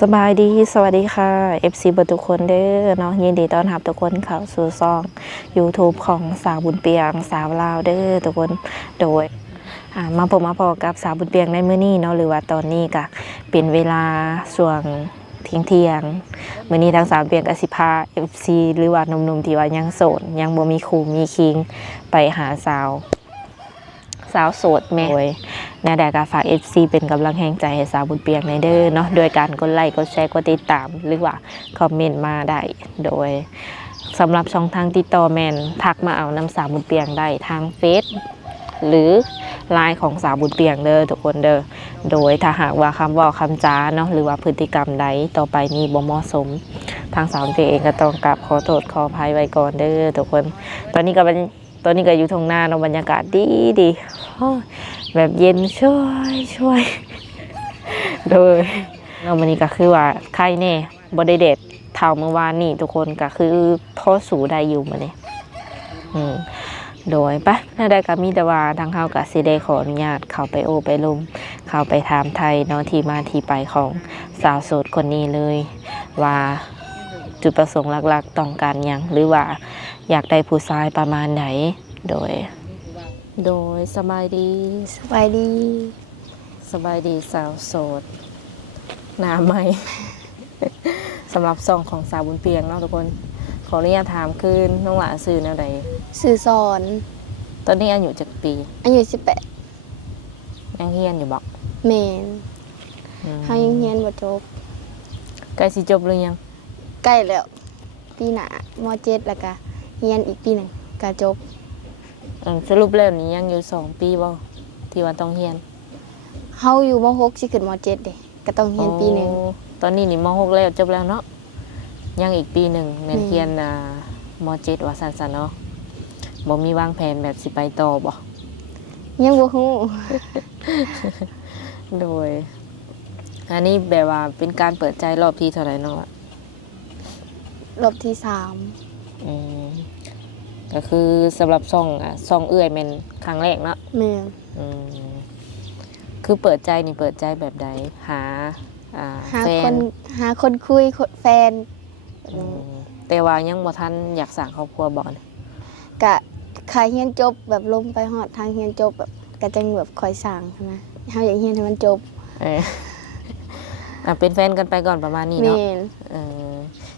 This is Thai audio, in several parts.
สบายดีสวัสดีค่ะ FC เบอร์ทุกคนเด้อเนาะยินดีต้อนรับทุกคนเข้าสู่ช่อง YouTube ของสาวบุญเปียงสาวลาวเด้อทุกคนโดยมาพอกับสาวบุญเปียงในมื้อนี้เนาะหรือว่าตอนนี้ก็เป็นเวลาช่วงเที่ยงมื้อนี้ทางสาวเปียงก็สิพา FC หรือว่าหนุ่มๆที่ว่ายังโสดยังบ่มีคู่มีคิงไปหาสาวโสดแม่แนวใดก็ฝาก FC เป็นกำลังแรงใจให้สาวบุญเปียงในเด้อเนาะโดยการกดไลค์กดแชร์กดติดตามหรือว่าคอมเมนต์มาได้โดยสำหรับช่องทางติดต่อแมนทักมาเอานำสาวบุญเปียงได้ทางเฟซหรือไลน์ของสาวบุญเปียงเด้อทุกคนเด้อโดยถ้าหากว่าคำว่าคำจาเนาะหรือว่าพฤติกรรมใดต่อไปนี้บ่เหมาะสมทางสาวบุญเปียงเองก็ต้องกราบขอโทษขออภัยไว้ก่อนเด้อทุกคนตอนนี้ก็อยู่ตรงหน้าเนาะบรรยากาศดีแบบเย็นช่วยโดยเราวันนี้ก็คือว่าใครแน่บไดเด็ดเท่าเมื่อวานนี่ทุกคนก็คือพ่อสู่ได้อยู่มาเนี่ยโดยปะน่าได้ก็มีแต่ว่าทางเขากับซีได้ขออนุญาตเข้าไปโอไปลุมเข้าไปถามไทยเนาะที่มาที่ไปของสาวโสดคนนี้เลยว่าจุดประสงค์หลักๆต้องการอย่างหรือว่าอยากได้ผู้ชายประมาณไหนโดยสบายดีสบายดีสาวโสดหน้าใหม่ สำหรับซองของสาวบุญเปียงเนาะทุกคนขออนุญาตถามคือน้องหลาซื้อแนวใดสื่อสอนตอนนี้อายุจักปีอายุ18ยังเฮียนอยู่บอกแม่นเฮายังเรียนบ่จบใกล้สิจบหรือยังใกล้แล้วปีหน้าม.7แล้วก็เรียนอีกปีหนึ่งก็จบสรุปแล้วนี้ยังอยู่2 ปีบ่ที่ว่าต้องเรียนเฮาอยู่ม.6สิขึ้นม.7เด้ก็ต้องเรียนปีหนึ่งตอนนี้นี่ม.6แล้วจบแล้วเนาะยังอีกปีหนึ่งแม่นเรียนม.7ว่าซั่นๆเนาะบ่มีวางแผนแบบสิไปต่อบ่ยังบ่ฮู้ โดยอันนี้แบบว่าเป็นการเปิดใจรอบที่เท่าไหร่เนาะรอบที่3ก็คือสำหรับซ่องเอื้อยเป็นครั้งแรกเนาะแม่คือเปิดใจนี่เปิดใจแบบใดหาแฟนหาคนคุยแฟนแต่ว่ายังบ่ทันอยากสร้างครอบครัวบ่กะขายเรียนจบแบบลงไปฮอดทางเรียนจบแบบก็จังแบบคอยสร้างนะเฮาอยากเรียนให้มันจบเป็นแฟนกันไปก่อนประมาณนี้เนาะ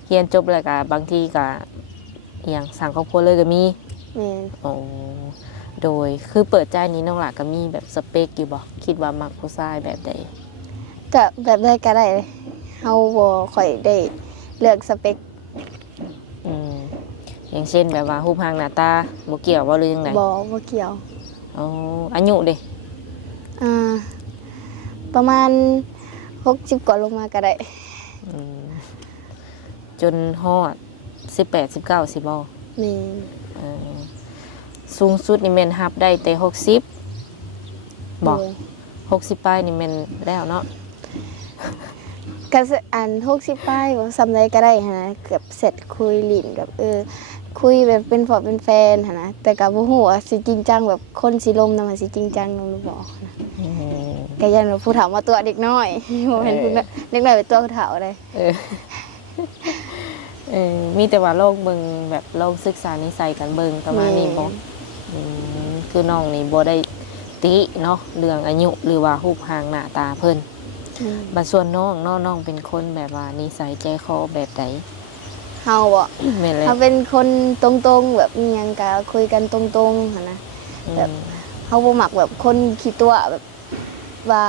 เรียนจบแล้วก็บางทีก็อย่างสร้างครอบครัวเลยก็มีโดยคือเปิดใจนี้น้องหลาก็มีแบบสเปคอยู่บ่คิดว่ามักผู้ชายแบบใดก็แบบใดก็ได้เฮาบ่ค่อยได้เลือกสเปคอย่างเช่นแบบว่ารูปร่างหน้าตาบ่เกี่ยวบ่หรือจังไดบ่เกี่ยวอายุเด้ประมาณ60กว่าลงมาก็ได้จนฮอด18 19สิบ่นี่สูงสุดนี่แม่นรับได้แต่60บ่60ปลายนี่แม่นแล้วเนาะก็อัน60ปลายบ่ซำใดก็ได้หั่นนะเกือบเสร็จคุยลิ้นกับคุยแบบเป็นพอเป็นแฟนหั่นนะแต่ก็บ่ฮู้ว่าสิจริงจังแบบคนสิลมนำสิจริงจังนำหรือบ่นะก็ยันว่าผู้เฒ่ามาตัวเด็กน้อยบ่แม่นผู้เด็กน้อยเป็นตัวผู้เฒ่าได้มีแต่ว่าโลกเบิ่งแบบโลกศึกษานิสัยกันเบิ่งประมาณนี้บ่คือน้องนี่บ่ได้ติเนาะเรื่องอายุหรือว่ารูปร่างหน้าตาเพิ่นบัดส่วนน้องเป็นคนแบบว่านิสัยใจคอแบบใดเฮาบ่เฮาเป็นคนตรงๆแบบมีหยังก็คุยกันตรงๆหั่นนะแบบเฮาบ่มักแบบคนขี้ตัวแบบว่า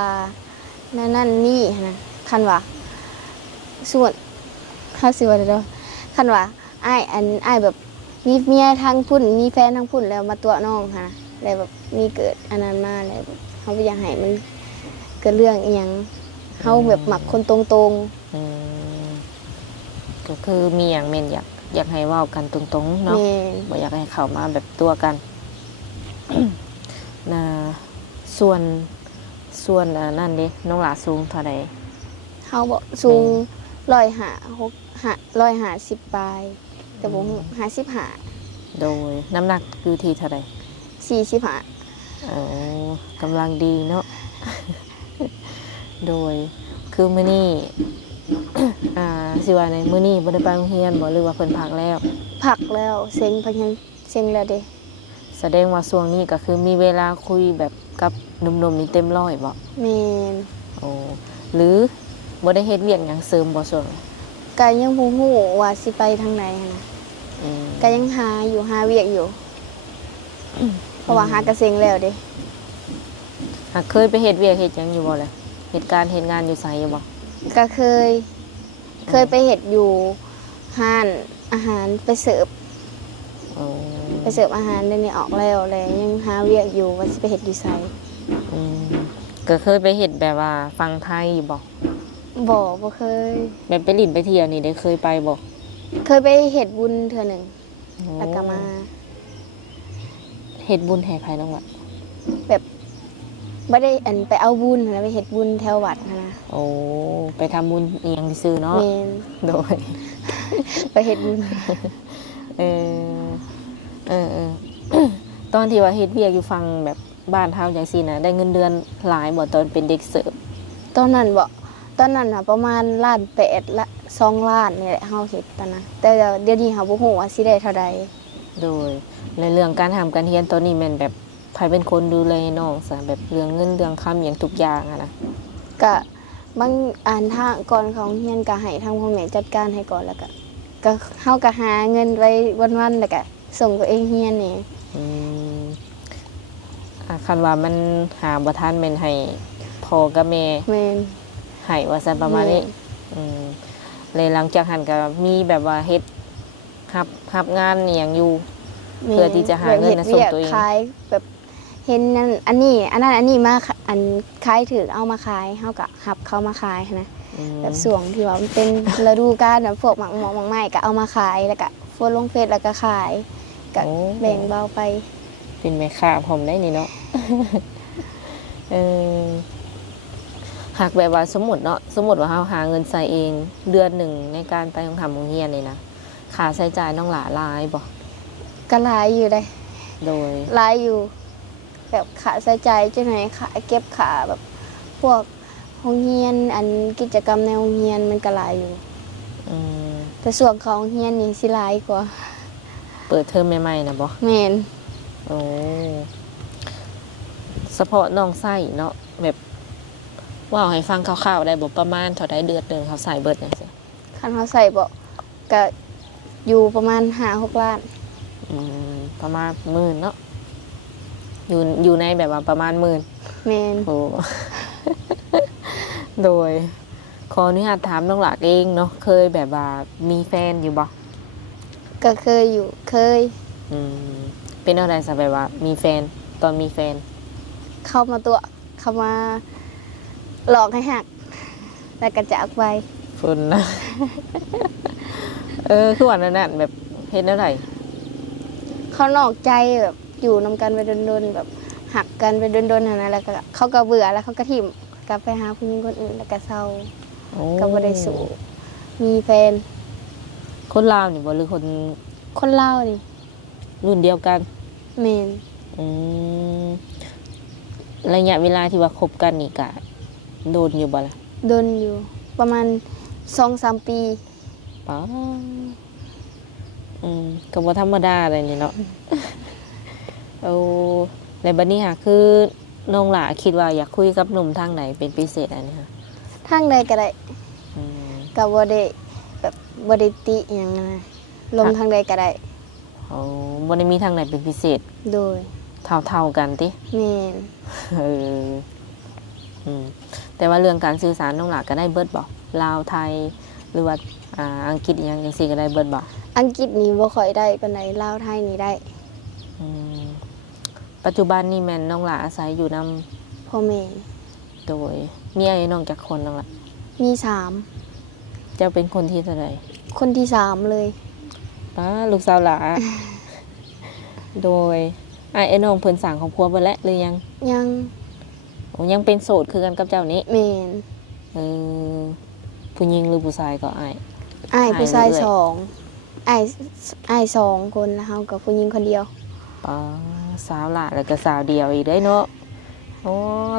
นั่นนี่หั่นนะคันว่าส่วนเฮาสิว่าได้คันว่าอ้ายแบบมีเมียทางพุ่นมีแฟนทางพุ่นแล้วมาตัวน้องค่ะแล้วแบบมีเกิดอันนั้นมาแล้วเฮาบ่อยากให้มันเกิดเรื่องอีหยังเฮาแบบมักคนตรงก็คือมีหยังแม่นอยากให้เว้ากันตรงๆเนาะบ่อยากให้เข้ามาแบบตัวกันส่วนนั่นเด้น้องหลาสูงเท่าใดเฮาบ่สูง150ปลายแต่บ่55โดยน้ำหนักอยู่ที่เท่าใด45กำลังดีเนาะโดยคือมื้อนี้ สิว่าในมื้อนี้บ่ได้ไปโรงเรียนบ่หรือว่าเพิ่นพักแล้ว พักแล้วเซ็งพักยังเซ็งแล้วเด้ แสดงว่าช่วงนี้ก็คือมีเวลาคุยแบบกับหนุ่มๆนี่เต็มร้อยบ่ แม่น โอ้หรือบ่ได้เฮ็ดเวียกหยังเสริมบ่ช่วงนี้ ก็ยังบ่ฮู้ว่าสิไปทางไหนหั้นนะ อืม ก็ยังหาอยู่หาเวียกอยู่เพราะว่าหากระเซ็งแล้วเด้ หากเคยไปเฮ็ดเวียกเฮ็ดหยังอยู่บ่ล่ะเหตุการณ์เฮ็ดงานอยู่ไสอยู่บ่ ก็เคยไปเฮ็ดอยู่ห้านอาหารไปเสิร์ฟ โอ้ ไปเสิร์ฟอาหารเดี๋ยวนี้ออกแล้วแลยังหาเวียกอยู่ว่าสิไปเฮ็ดอยู่ไส อืมก็เคยไปเฮ็ดแบบว่าฟังไทยอยู่บ่ บ่เคย แบบไปลิ้นไปเที่ยวนี่ได้เคยไปบ่ เคยไปเฮ็ดบุญเทื่อหนึงแล้วก็มา เฮ็ดบุญให้ไผน้องล่ะ แบบบ่ได้อันไปเอาบุญนะไปเฮ็ดบุญแถววัดหั้นนะ โอ้ไปทำบุญอีหยังซื่อๆเนาะ แม่น โดย ไปเฮ็ดบุญ เออเออ ตอนที่ว่าเฮ็ดเวียกอยู่ฟังแบบบ้านเฮาจังซี่นะได้เงินเดือนหลายบ่ตอนเป็นเด็กเสิร์ฟ ตอนนั้นน่ะประมาณ1.8 ล้านละ2 ล้านนี่แหละเฮาเฮ็ดตอนนั้นแต่เดี๋ยวนี้เฮาบ่ฮู้ว่าสิได้เท่าใด โดยในเรื่องการทำการเรียนตอนนี้แม่นแบบไผเป็นคนดูแลน้องซะแบบเรื่องเงินเรื่องค่าหยังทุกอย่างอะนะ ก็บางอ่านทางก่อนเขาเรียนก็ให้ทางพ่อแม่จัดการให้ก่อนแล้วก็เฮาก็หาเงินไว้วันๆแล้วก็ส่งตัวเองเรียนนี่ อืมคันว่ามันหาบ่ทันแม่นให้พ่อกับแม่ แม่น ให้ว่าซั่นประมาณนี้ อืมเลยหลังจากหันก็มีแบบว่าเฮ็ดรับงานอหย่างอยู่ เพื่อที่จะหาเงินมาส่งตัวเอง ขายแบบเห็นนั่นอันนี้อันนั้นอันนี้มาอันขายถือเอามาขายเฮาก็หับเขามาขายนะ อืม แบบส่วงที่ว่ามันเป็นฤดูกาลแบบพวกหมักหมอกหมักไม้ก็เอามาขายแล้วก็โพสต์ลงเฟซแล้วก็ขายก็แบ่งเบาไป เป็นแม่ค้าผมได้นี่เนาะ เออหากแบบว่าสมมุติเนาะสมมุติว่าเราหาเงินใส่เองเดือนหนึ่งในการไปทำโรงเรียนนี่นะค่าใช้จ่ายน้องหลาหลายบ่ ก็หลายอยู่ได้ โดย หลายอยู่ แบบขาใช้จ่ายจังไหนขาเก็บขาแบบพวกโรงเรียนอันกิจกรรมในโรงเรียนมันก็หลายอยู่ อืม แต่ส่วนของโรงเรียนนี่สิหลายกว่า เปิดเทอมใหม่ๆนะบ่ แม่น โอ้เฉพาะน้องไส้เนาะแบบว่าวให้ฟังคร่าวๆได้บ่ประมาณเท่าใดเดือนหนึงเขาใส่เบิดจังซี่ คันเขาใส่บ่ก็อยู่ประมาณ5-6 ล้าน ประมาณหมื่นเนาะอยู่ในแบบว่าประมาณหมื่น แม่น โอ้ โดยขออนุญาตถามน้องหลักเองเนาะเคยแบบว่ามีแฟนอยู่บ่ ก็เคยอยู่เคย อืมเป็นอะไรซะแบบว่า มีแฟนตอนมีแฟน เข้ามาตัวเข้ามาหลอกให้หักแล้วก็จากไป ฝุ่นนะ คือวันนั้นแบบเห็นอะไร เขานอกใจแบบอยู่นำกันไปโดนๆแบบหักกันไปโดนๆนะแล้วก็เขาก็เบื่อแล้วเขาก็ถิ่มกลับไปหาผู้หญิงคนอื่นแล้วก็เศร้า โอ้ ก็บ่ได้สู่มีแฟน คนลาวนี่บ่หรือคน คนลาวนี่ รุ่นเดียวกัน แม่น อืมระยะเวลาที่ว่าคบกันนี่กะโดนอยู่บ่ล่ะ โดนอยู่ประมาณ 2-3 ปี ป๋าก็บ่ธรรมดาเลยนี่เนาะ เอาในบัดนี้ค่ะคือน้องหลาคิดว่าอยากคุยกับหนุ่มทางไหนเป็นพิเศษอันนี้ค่ะ ทางใดก็ได้ อืม ก็บ่ได้แบบบ่ได้ติหยังนะลงทางใดก็ได้ เอาบ่ได้มีทางไหนเป็นพิเศษ โดย เท่ากันติ แม่น เออแต่ว่าเรื่องการสื่อสารน้องหลาก็ได้เบิดบ่ลาวไทย หรือว่าอังกฤษอหยังจังซี่ก็ได้เบิดบ่ อังกฤษนี่บ่ค่อยได้ปานใดลาวไทยนี่ได้ อืมปัจจุบันนี่แม่นน้องหลาอาศัยอยู่นำ พ่อแม่ โดยมีไอ้น้องจักคนน้องหลา มีเจ้าเป็นคนที่เท่าไหร่ 3คนที่3เลย ป้าลูกสาวหลา โดยไอ้น้องเพิ่นสร้างครอบครัวเบิดแล้วหรือยัง ยัง โอ้ยังเป็นโสดคือกันกับเจ้านี้ แม่น เออผู้หญิงหรือผู้ชายก็อ้าย อ้ายผู้ชาย อ้ายเลย 2อ้าย2คนแล้วเฮากับผู้หญิงคนเดียว ป้าสาวหลาแล้วก็สาวเดียวอีกได้เนาะโอ้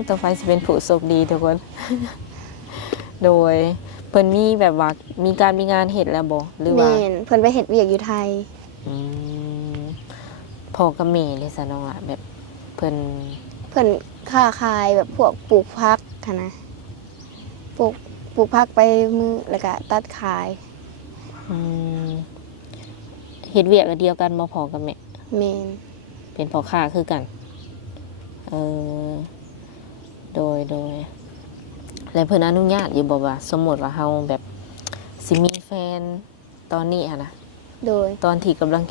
ต่อไปสิเป็นผู้โชคดีทุกคน โดย เพิ่นมีแบบว่ามีงานเฮ็ดแล้วบ่หรือว่า แม่นเพิ่นไปเฮ็ดเวียกอยู่ไทย อืมพ่อกับแม่เลยซะน้องล่ะแบบเพิ่น เพิ่นค้าขายแบบพวกปลูกผักค่ะนะปลูกผักไปมือแล้วก็ตัดขาย อืมเฮ็ดเวียกอันเดียวกันบ่พ่อกับแม่ แม่น เป็นพ่อค้าคือกันเออโดยแล้วเพิ่นอนุญาตอยู่บ่ว่าสมมุติว่าเฮาแบบสิมีแฟนตอนนี้อะนะ โดย ตอนที่กำลัง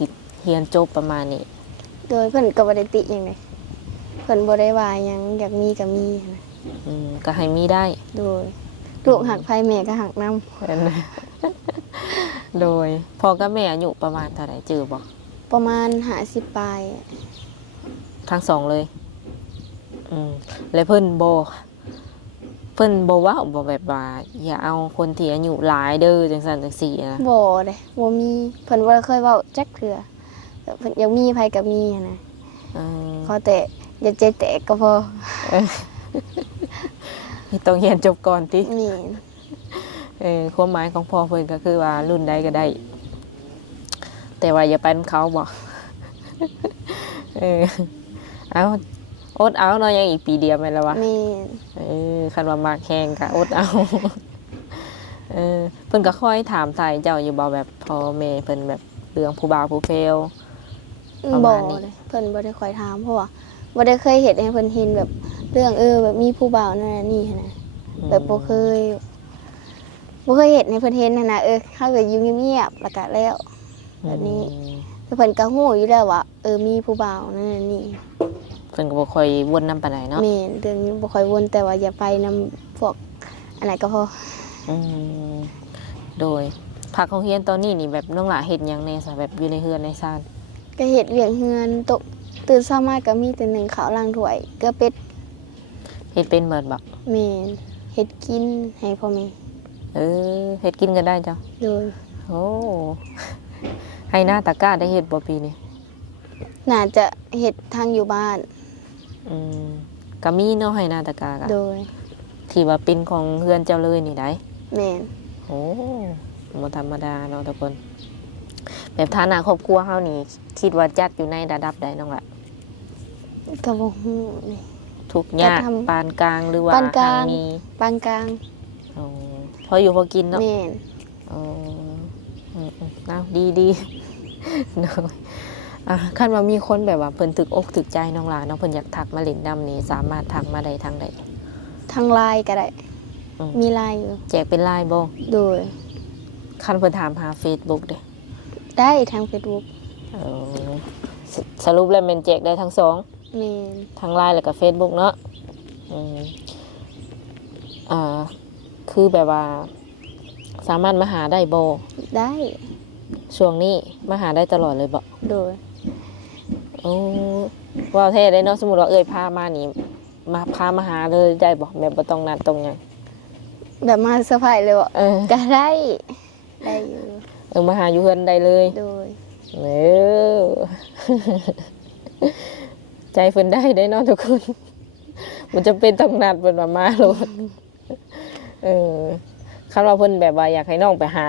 เรียนจบประมาณนี้ โดยเพิ่นก็บ่ได้ติหยังเลยเพิ่นบ่ได้ว่าหยังอยากมีก็มีนะ ก็ให้มีได้ โดยลูกหักไผแม่ก็หักนำ เห็นไหม โดยพ่อกับแม่อายุประมาณเท่าไหร่จือบ่ ประมาณ50ปลาย ทั้งสองเลยแล้วเพิ่นบ่ว่าบ่แบบว่าอย่าเอาคนที่อายุหลายเด้อจังซั่นจังซี่นะ บ่เด้บ่มีเพิ่นบ่เคยเว้าจักเทื่อแบบเพิ่นอยากมีไผก็มีหั้นนะ เออ ขอแต่อย่าใจแตกก็พอ ต้องเรียนจบก่อนติ แม่น ความหมายของพ่อเพิ่นก็คือว่ารุ่นใดก็ได้ แต่ว่าอย่าไปนำเขาบ่ เอาอดเอาเนาะยังอีกปีเดียวแม่นแล้ววะ แม่น คันว่ามากแข่งก็อดเอา เพิ่นก็ค่อยถามไทยเจ้าอยู่บ่แบบพ่อแม่เพิ่นแบบเรื่องผู้บ่าวผู้เพล ประ บ่ มาณนี้ เลยเพิ่นบ่ได้ค่อยถามเพราะว่าบ่ได้เคยเห็นให้เพิ่นเห็นแบบเรื่องแบบมีผู้บ่าวนั่นน่ะนี่หั้นนะแบบบ่เคยเห็นให้เพิ่นเห็นหั้นนะเฮาก็อยู่เงียบๆแล้วก็แล้ว แบบนี้ แต่เพิ่นก็ฮู้อยู่แล้วว่ามีผู้บ่าวนั่นน่ะนี่ เพิ่นก็บ่ค่อยวนนำปานใดเนาะ แม่นเรื่องนี้บ่ค่อยวนแต่ว่าอย่าไปนำพวกอันไหนก็พอ อืมโดยผักของเฮียนตอนนี้นี่แบบน้องหลาเฮ็ดหยังแน่ซะแบบอยู่ในเฮือนในซ่าน ก็เฮ็ดเวียกเฮือนตกตื่นเช้ามาก็มีแต่นึ่งข้าวล้างถ้วยเกลือเป็ด เฮ็ดเป็นเบิดบ่ แม่นเฮ็ดกินให้พ่อแม่ เฮ็ดกินก็ได้จ้ะ โดย โอ้ให้หน้าตะกร้าได้เฮ็ดบ่ปีนี้ น่าจะเฮ็ดทางอยู่บ้าน อืมก็มีเนาะให้หน้าตะกร้าก็ โดย ที่ว่าเป็นของเฮือนเจ้าเลยนี่ได้ แม่น โอ้บ่ธรรมดาเนาะทุกคน แบบฐานะครอบครัวเฮานี่คิดว่าจัดอยู่ในระดับใดน้องล่ะ ก็บ่ฮู้นี่ ทุกข์ยาก จะทำ ปานกลางหรือว่า ปานกลาง มี ปานกลาง อ๋อพออยู่พอกินเนาะ แม่น อ๋อเอาดี เนาะคันว่ามีคนแบบว่าเพิ่นถึกอกถึกใจน้องหลานเนาะเพิ่นอยากทักมาเล่นน้ำนี่สามารถทักมาได้ทางใด ทางไลน์ก็ได้ อืม มีไลน์อยู่ แจกเป็นไลน์บ่ โดย คันเพิ่นถามหา Facebook เด้ ได้ทาง Facebook เออสรุปแล้วแม่นแจกได้ทั้งสอง แม่น ทั้งไลน์แล้วก็ Facebook เนาะอืมคือแบบว่า สามารถมาหาได้บ่ ได้ ช่วงนี้มาหาได้ตลอดเลยบ่ โดย โอ้ว่าแท้ได้เนาะสมมุติว่าพามานี่พามาหาเลยได้บ่แบบบ่ต้องนัดตรงหยัง แบบมาเซอร์ไพรส์เลยบ่ ก็ได้อยู่ มาหาอยู่เฮือนได้เลย โดย เออ ใจเพิ่นได้เนาะทุกคน มันจะเป็นต้องนัดเพิ่นมาโลดคันว่าเพิ่นแบบว่าอยากให้น้องไปหา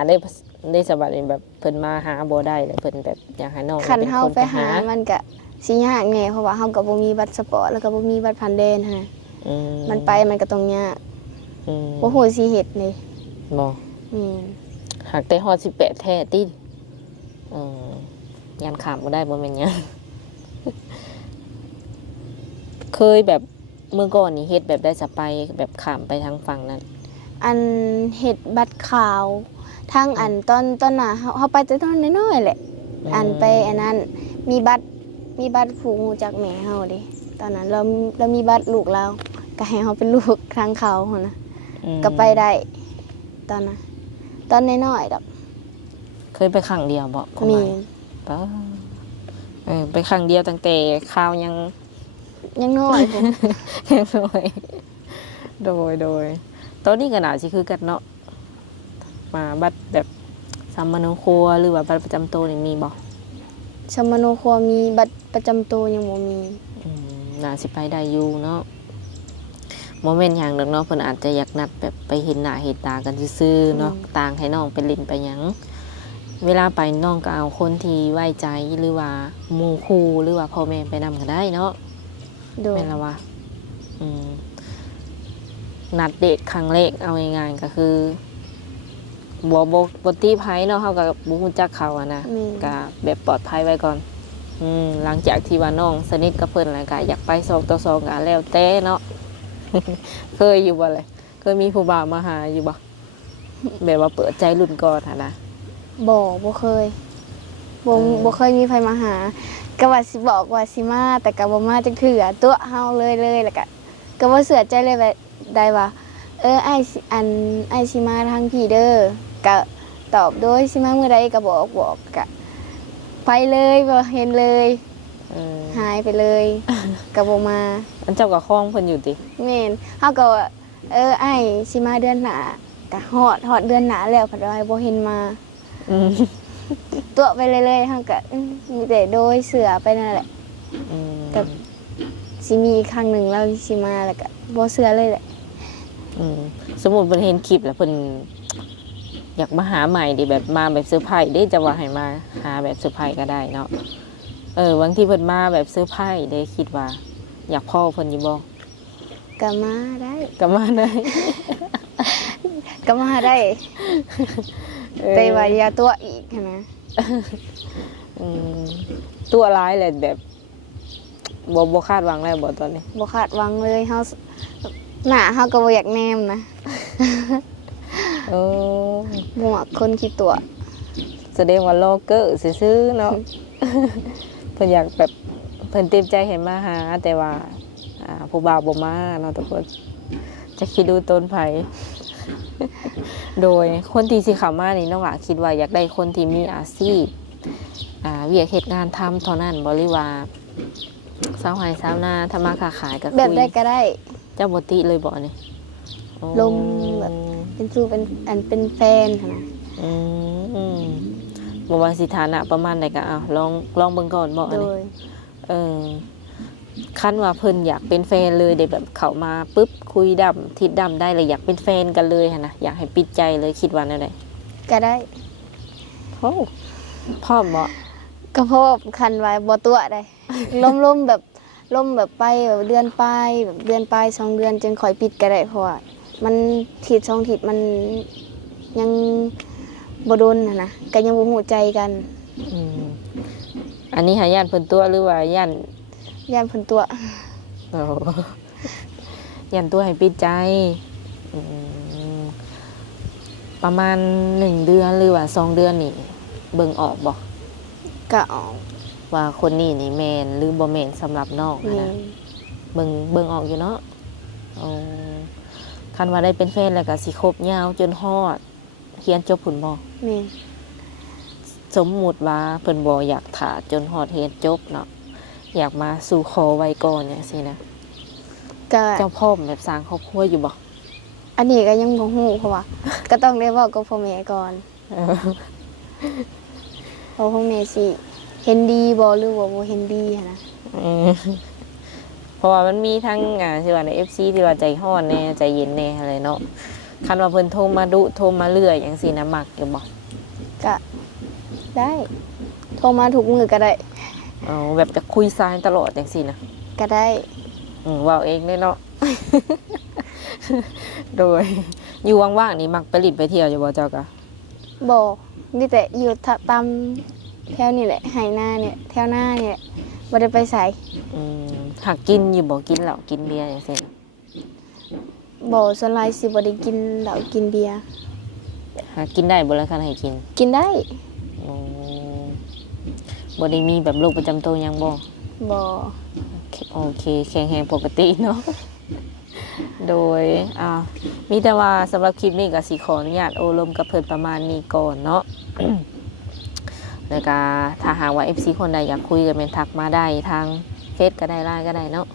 ได้สบายแบบเพิ่นมาหาบ่ได้เลยเพิ่นแบบอยากให้น้อง คัน เป็น เฮา คน ไปหามันก็สิยากแน่เพราะว่าเฮาก็บ่มีบัตรสปอร์ตแล้วก็บ่มีบัตรผ่านแดนหั่นน่ะ อื มันไปมันก็ต้องยาก อืม บ่ฮู้สิเฮ็ดนี่ บ่ น หากแต่ฮอด18แท้ติยันขามบ่ได้บ่แม่นหยัง เคยแบบเมื่อก่อนนี่เฮ็ดแบบได้สไปแบบขามไปทางฝั่งนั้น อันเฮ็ดบัตรขาวทางอันตอนน่ะเฮาไปแต่ตอนน้อยๆแหละ อันไปอันนั้นมีบัตรผู้ฮู้จักแม่เฮาเด้ตอนนั้นเรามีบัตรลูกเราก็ให้เฮาเป็นลูกทางเขาหั่นน่ะ ก็ไปได้ ตอนน่ะตอนน้อยๆดอก เคยไปครั้งเดียวบ่ประ มี มาณป้าไปครั้งเดียวตั้งแต่ข้าวยัง ยังน้อยพุ่น ยังน้อยโดยตอนนี้ก็น่าสิคือกันเนาะมาบัตรแบบสามัญครัวหรือว่าบัตรประจำตัวนี่มีบ่ สมโนครัวมีบัตรประจำตัวยังบ่มี น่าสิไปได้อยู่เนาะ โมเมนต์อย่างดอกเนาะเพิ่นอาจจะอยากนัดแบบไปเห็นหน้าเห็นตากันซื่อๆเนาะต่างให้น้องไปเล่นไปหยังเวลาไปน้องก็เอาคนที่ไว้ใจหรือว่าหมู่คู่หรือว่าพ่อแม่ไปนำก็ได้เนาะ โดย แม่นละวะนัดเดทครั้งแรกเอาง่ายๆก็คือบ่ตีไผเนาะเฮาก็บ่ฮู้จักเขาอะนะ แม่น ก็แบบปลอดภัยไว้ก่อนหลังจากที่ว่าน้องสนิทกับเพิ่นแล้วก็อยากไป2 ต่อ 2ก็แล้วแต่เนาะ เคยอยู่บ่เลยเคยมีผู้บ่าวมาหาอยู่บ่ แบบว่าเปิดใจรุ่นก่อนหั่นนะ บ่เคยบ่เคยมีไผมาหาก็ว่าสิบอกว่าสิมาแต่ก็บ่มาจักเทื่อตัวเฮาเลยแล้วก็บ่เชื่อใจเลยว่าได้ว่าอ้ายสิอ้ายสิมาทางพี่เด้อก็ตอบโดยสิมาเมื่อใดก็บอกก็ไปเลยบ่เห็นเลย หายไปเลยก็บ่มา อันเจ้าก็คล้องเพิ่นอยู่ติ แม่นเฮาก็ว่าอ้ายสิมาเดือนหน้าก็ฮอดเดือนหน้าแล้วเพิ่นว่าบ่เห็นมา อืม ตัวไปเรื่อยๆเฮาก็มีแต่โดยเสือไปนั่นแหละ กับ สิมีอีกครั้งหนึ่งเราสิมาแล้วก็บ่เสือเลยแหละ สมมุติเพิ่นเห็นคลิปแล้วเพิ่นอยากมาหาใหม่ดิแบบมาแบบเซอร์ไพรส์เด้จะว่าให้มาหาแบบเซอร์ไพรส์ก็ได้เนาะบางทีเพิ่นมาแบบเซอร์ไพรส์เด้คิดว่า อยากพ่อเพิ่นอยู่บ่ ก็มาได้ ก็มาได้ ก็มาได้แต่ว่าอย่าตัวอีกหั้นนะ ตัวร้ายเลยแบบบ่คาดหวังแล้วบ่ตอนนี้ บ่คาดหวังเลยเฮาหน้าเฮาก็บ่อยากแนมนะ โอ้ บ่มักคนขี้ตัว แสดงว่าโลเกอร์ซื่อๆเนาะ เพิ่นอยากแบบเพิ่นเต็มใจให้มาหาแต่ว่าผู้บ่าวบ่มาเนาะทุกคนจะคิดดูต้นไผ โดยคนที่สิเข้ามานี่น้องหลาคิดว่าอยากได้คนที่มีอาชีพเวียกเฮ็ดงานทำเท่านั้นบ่หรือว่าสาวไร่สาวนาทำมาค้าขายก็คุย แบบใดก็ได้ เจ้าบ่ติเลยบ่นี่ ลมแบบเป็นสู้เป็นแฟนหั้นนะ บ่ว่าสิฐานะประมาณใดก็ลองเบิ่งก่อนบ่อัน โด นี้ ย คันว่าเพิ่นอยากเป็นแฟนเลยเดี๋ยวแบบเข้ามาปุ๊บคุยดำทิดดำได้เลยอยากเป็นแฟนกันเลยหั่นนะอยากให้ปิดใจเลยคิดว่าแนวใด ก็ได้ โอ้พร้อมบ่ ก็เพราะว่าคันไว้บ่ตัวได้ ล่มแบบไปแบบเดือนปลายแบบเดือนปลาย2 เดือนจึงค่อยปิดก็ได้เพราะว่ามันทิศ2 ทิศมันยังบ่โดนหั้นนะก็ยังบ่ฮู้ใจกัน อันนี้หาย่านเพิ่นตัวหรือว่าย่าน ย่านเพิ่นตัว โอ้ย่านตัวให้ปิดใจประมาณ1 เดือนหรือว่า2 เดือนนี่เบิ่งออกบ่ ก็ออก ว่าคนนี้นี่แม่นหรือบ่แม่นสำหรับน้อง แม่ นะ น เบิ่งออกอยู่เนาะคันว่าได้เป็นแฟนแล้วก็สิคบยาวจนฮอดเรียนจบผุนบ่ แม่น สมมุติว่าเพิ่นบ่อยากถ่าจนฮอดเรียนจบเนาะอยากมาสู่ขอไว้ก่อนจังซี่นะ ก็ เจ้าพ่อมแบบสร้างครอบครัวอยู่บ่ อันนี้ก็ยังบ่ฮู้เพราะว่า ก็ต้องได้เว้ากับพ่อแม่ก่อน เออ เพราะพ่อแม่สิเห็นดีบ่หรือว่าบ่เห็นดีหั้นนะ เพราะว่ามันมีทั้งที่ว่าใน FC ที่ว่าใจร้อนแน่ใจเย็นแน่อะไรเนาะคันว่าเพิ่นโทรมาดุโทรมาเรื่อยจังซี่นะมักอยู่บ่ ก็ได้ โทรมาทุกมื้อก็ได้ แบบจะคุยซ้ายตลอดจังซี่นะ ก็ได้ เว้าเองเด้เนาะ โดยอยู่ว่างๆนี่มักไปลิดไปเที่ยวอยู่บ่เจ้าก็ บ่มีแต่อยู่ตามแถวนี่แหละไหนาเนี่ยแถวหน้าเนี่ยบ่ได้ไปไส หักกินอยู่บ่กินเหล้ากินเบียร์จังซี่นะ บ่ส่วนหลายสิบ่ได้กินเหล้ากินเบียร์ หากินได้บ่ล่ะคันให้กิน กินได้ อืมบ่ได้มีแบบโรคประจำตัวหยังบ่ บ่ โอเคแข็งแรงปกติเนาะ โดยมีแต่ว่าสำหรับคลิปนี้ก็สิขออนุญาตโอลมกับเพิ่นประมาณนี้ก่อนเนาะ แล้วก็ถ้าหากว่า FC คนใดอยากคุยกันเป็นทักมาได้ทางเฟซก็ได้ไลน์ก็ได้เนาะ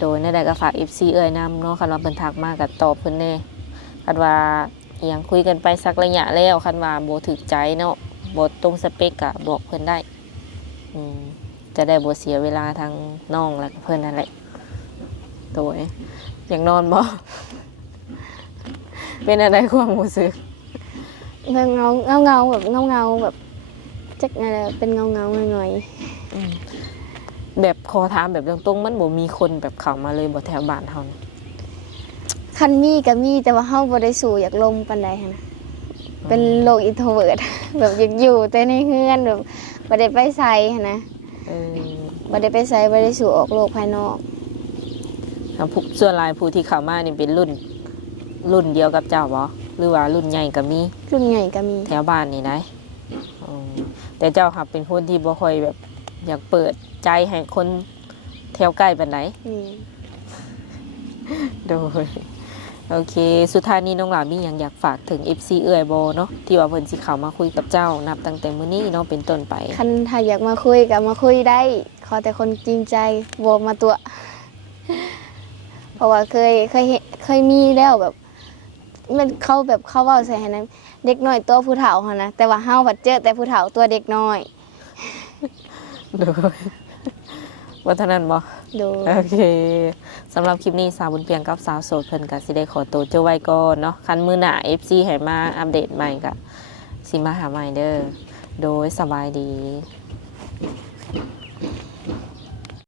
โดยในใดก็ฝาก FC เอ่ยนำเนาะคันว่าเพิ่นทักมาก็ตอบเพิ่นแน่คันว่าอหยังคุยกันไปสักระยะแล้วคันว่าบ่ถูกใจเนาะบ่ตรงสเปคก็บอกเพิ่นได้จะได้บ่เสียเวลาทางน้องและเพิ่นนั่นแหละโดย อยากนอนบ่ เป็นอะไรความรู้สึก เงาแบบเงาแบบจักอะไรเป็นเงาหน่อย แบบขอถามแบบตรงๆมันบ่มีคนแบบเข้ามาเลยบ่แถวบ้านเฮานี่ ๆคันมีก็มีแต่ว่าเฮาบ่ได้สู่อยากลมปานใดหันนะเป็นโรคอินโทรเวิร์ต แบบอยากอยู่แต่ในเฮือนแบบบ่ได้ไปไสหันนะ เออ บ่ได้ไปไสบ่ได้สู่ออกโลกภายนอก ผู้ส่วนหลายผู้ที่เข้ามานี่เป็นรุ่นเดียวกับเจ้าบ่หรือว่ารุ่นใหญ่ก็มี รุ่นใหญ่ก็มี แถวบ้านนี่นะอ๋อแต่เจ้าครับเป็นคนที่บ่ค่อยแบบ อยากเปิดใจให้คนแถวใกล้ปานใด นี่ โดยโอเค สุดท้ายนี้น้องหลามีหยังอยากฝากถึง FC เอื้อยบ่เนาะที่ว่าเพิ่นสิเข้ามาคุยกับเจ้านับตั้งแต่มื้อนี้เนาะเป็นต้นไป คันถ้าอยากมาคุยก็มาคุยได้ ขอแต่คนจริงใจบ่มาตัว เพราะว่าเคยมีแล้วแบบมันเขาแบบเขาเว้าใส่ให้นั้นเด็กน้อยตัวผู้เฒ่าหั่นนะแต่ว่าเฮาบัดเจอแต่ผู้เฒ่าตัวเด็กน้อย โดยว่าเท่านั้นบ่ โดย โอเคสำหรับคลิปนี้สาวบุญเพียงกับสาวโสดเพิ่นก็สิได้ขอตัวเจ้าไว้ก่อนเนาะคันมื้อหน้า FC ให้มาอัปเดตใหม่ก็สิมาหาใหม่เด้อโดยสบายดี